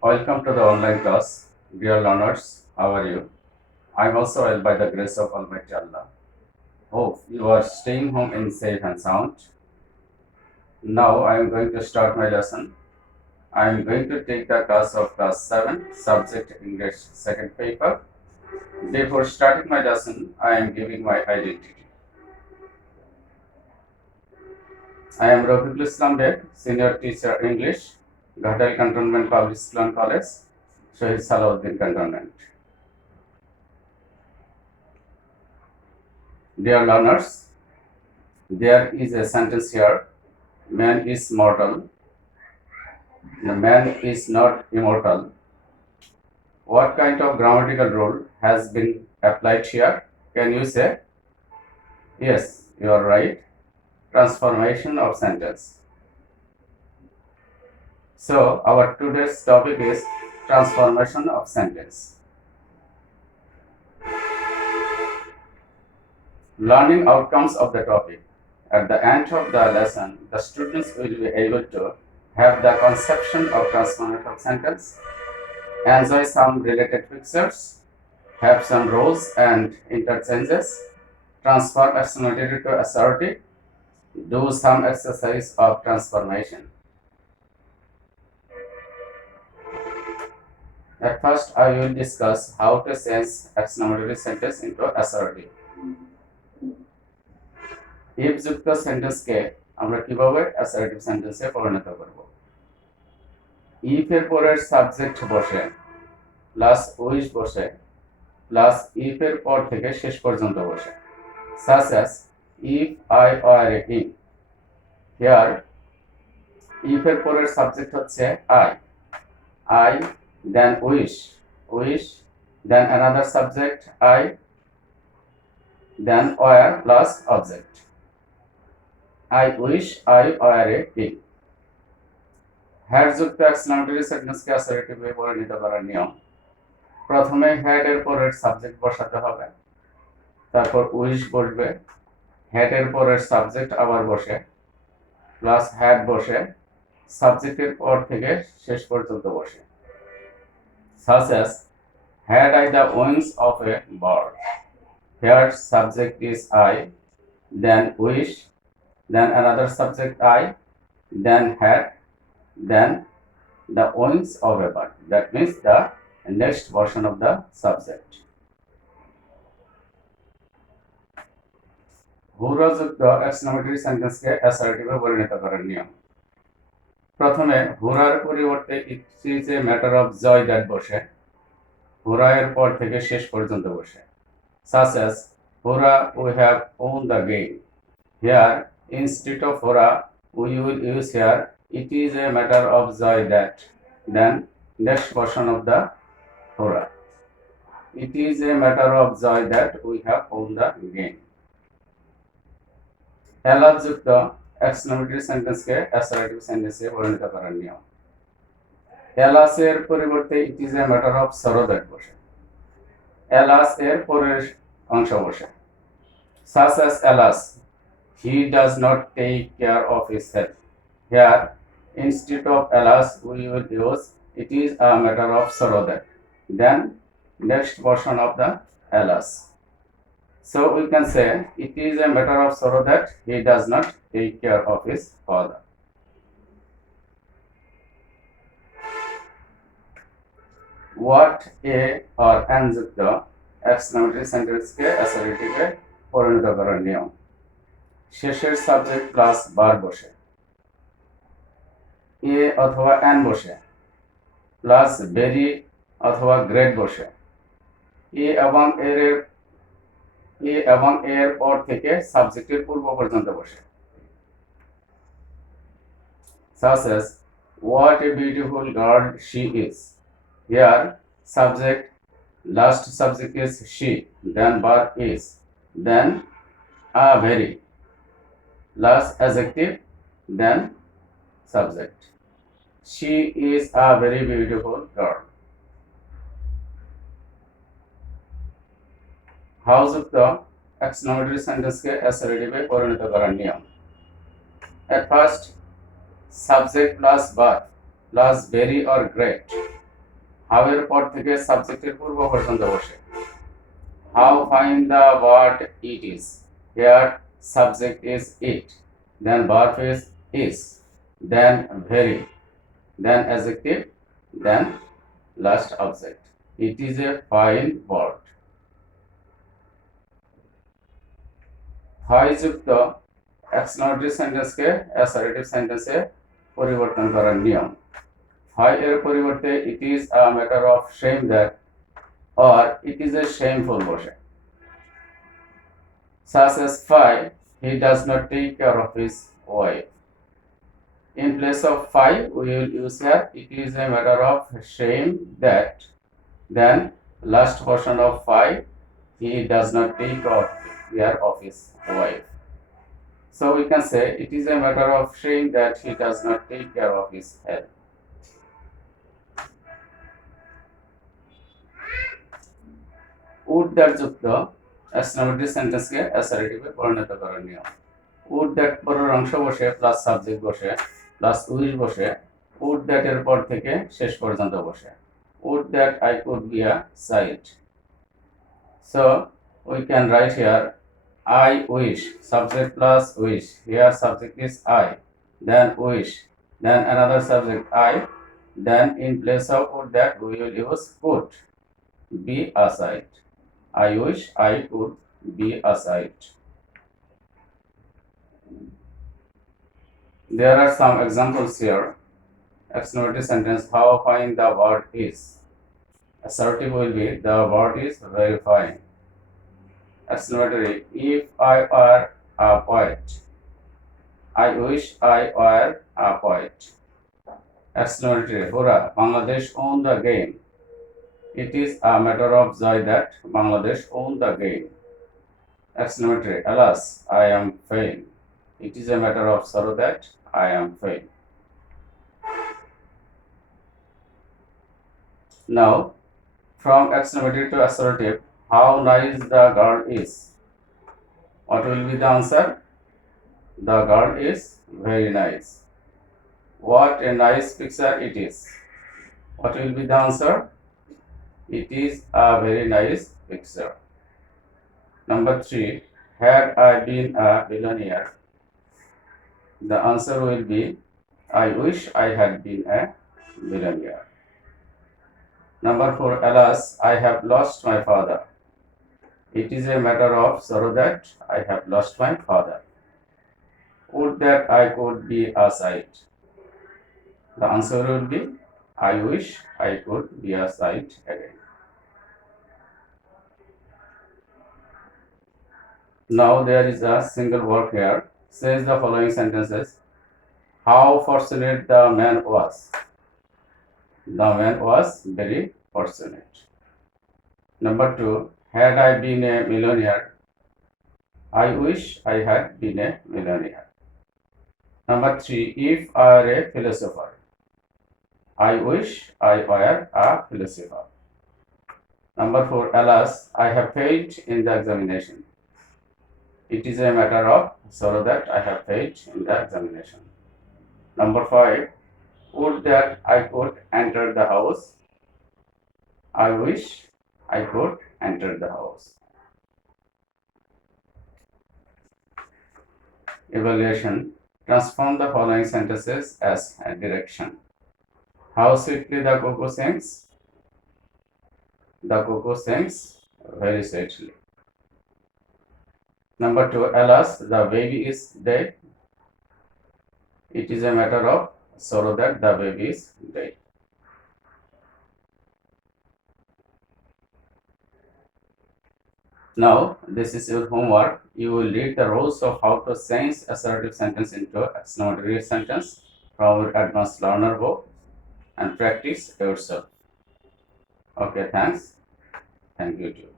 Welcome to the online class. Dear learners, how are you? I'm also well by the grace of Almighty Allah. Hope you are staying home in safe and sound. Now I am going to start my lesson. I am going to take the class of class 7, subject English second paper. Before starting my lesson, I am giving my identity. I am Rafiqul Islam Beg, Senior Teacher English, Ghatal Cantonment Public School and College, Shahid Salahuddin Cantonment. Dear learners, there is a sentence here. Man is mortal. The man is not immortal. What kind of grammatical rule has been applied here? Can you say? Yes, you are right. Transformation of sentence. So, our today's topic is transformation of sentence. Learning outcomes of the topic. At the end of the lesson, the students will be able to have the conception of transformation of sentence, enjoy some related pictures, have some rows and interchanges, transfer externality to assertive, do some exercise of transformation. At first, I will discuss how to change externality sentence into assertive. if যুক্ত সেন্টেন্সকে আমরা কিভাবে assertive সেন্টেন্সে পরিণত করব। if এর পরের subject বসে plus wish বসে প্লাস if এর পর থেকে শেষ পর্যন্ত বসে, such as if I were a king. here if এর পরের সাবজেক্ট হচ্ছে I then wish then another subject I then were plus object. I wish I were a king. Had যুক্ত এক্সক্লেমেটরি সেন্টেন্সকে অ্যাসার্টিভে পরিণত করার নিয়ম, প্রথমে হ্যাড এর পরের সাবজেক্ট বসাতে হবে, তারপর উইশ বসবে, হ্যাড এর পরের সাবজেক্ট আবার বসে প্লাস হ্যাড বসে সাবজেক্টের পর থেকে শেষ পর্যন্ত বসে, such as had I the wings of a bird. Here subject is I, then wish, then another subject I, then had, then the wings of a bird. That means the next version of the subject. হুরাযুক্ত exclamatory সেন্টেন্সকে অ্যাসার্টিভে পরিণত করার নিয়ম, প্রথমে হুরার পরিবর্তে it is a matter of joy that বসে হুরা এর পর থেকে শেষ পর্যন্ত বসে, such as Hurrah, we have won the game. Here, instead of hurrah, we will use here, it is a matter of joy that. Then, next portion of the hurrah. It is a matter of joy that we have won the game. Alas যুক্ত exclamatory সেন্টেন্সকে assertive সেন্টেন্সে পরিণত করার নিয়ম, এলাসের পরিবর্তে it is a matter of sorrow that বসে alas এর পরের অংশ বসে, such as alas, he does not take care of his health. Here, instead of alas, we will use it is a matter of sorrow that. Then, next portion of the alas. So we can say it is a matter of sorrow that he does not take care of his father. What a or an যুক্ত exclamatory সেন্টেন্সকে অ্যাসার্টিভে পরিণত করার নিয়ম, শেষের subject plus বার বসে এ অথবা N বসে প্লাস ভেরি অথবা গ্রেট বসে এ এবং এর পর থেকে সাবজেক্টের পূর্ব পর্যন্ত বসে, such as what a beautiful girl she is. Here subject last subject is she, then verb is, then a very last adjective, then subject. She is a very beautiful girl. How যুক্ত exclamatory সেন্টেন্সকে অ্যাসার্টিভে পরিণত করার নিয়ম, at first subject plus verb plus very or great how এর পর থেকে সাবজেক্টের পূর্ব পর্যন্ত বসে। How fine the word it is, here subject is it, then verb is, then very, then adjective, then last object. It is a fine word. হয় যুক্ত exclamatory সেন্টেন্সকে assertive সেন্টেন্সে পরিবর্তন করার নিয়ম। হয় এর পরিবর্তে it is a matter of shame that or it is a shameful বসে। Such as 5, he does not take care of his wife. In place of 5, we will use here it is a matter of shame that, then last portion of 5, he does not take care of his wife. So we can say it is a matter of shame that he does not take care of his health. Would that যুক্ত exclamatory সেন্টেন্সকে অ্যাসার্টিভে পরিণত করার নিয়ম। would that পরের অংশ বসে plus subject বসে প্লাস উইল বসে would that এর পর থেকে শেষ পর্যন্ত বসে। would that I could be a child. So we can write here I wish, subject plus wish. Here subject is I, then wish, then another subject I, then in place of would that we will use could be a child. I wish I could be a child. There are some examples here. Exclamatory sentence, how fine the word is. Assertive will be, the word is very fine. Exclamatory, if I were a poet. I wish I were a poet. Exclamatory, hurrah, Bangladesh won the game. It is a matter of joy that Bangladesh won the game. Exclamatory, alas, I am fain. It is a matter of sorrow that I am fain. Now, from exclamatory to assertive, how nice the girl is. What will be the answer? The girl is very nice. What a nice picture it is. What will be the answer? It is a very nice picture. Number 3, had I been a billionaire. The answer will be, I wish I had been a billionaire. Number 4, alas, I have lost my father. It is a matter of sorrow that I have lost my father. Would that I could be a sight. The answer will be, I wish I could be a sight again. Now there is a single word here. Says the following sentences. How fortunate the man was. The man was very fortunate. Number 2, had I been a millionaire. I wish I had been a millionaire. Number 3, if I were a philosopher. I wish I were a philosopher. Number 4, alas, I have failed in the examination. It is a matter of sorrow that I have failed in the examination. Number 5, would that I could enter the house. I wish I could enter the house. Evaluation. Transform the following sentences as a direction. How sweetly the cuckoo sings. The cuckoo sings very sweetly. Number 2, alas, the baby is dead. It is a matter of sorrow that the baby is dead. Now, this is your homework. You will read the rules of how to change assertive sentence into exclamatory sentence from your advanced learner book and practice yourself. Okay, thanks. Thank you too.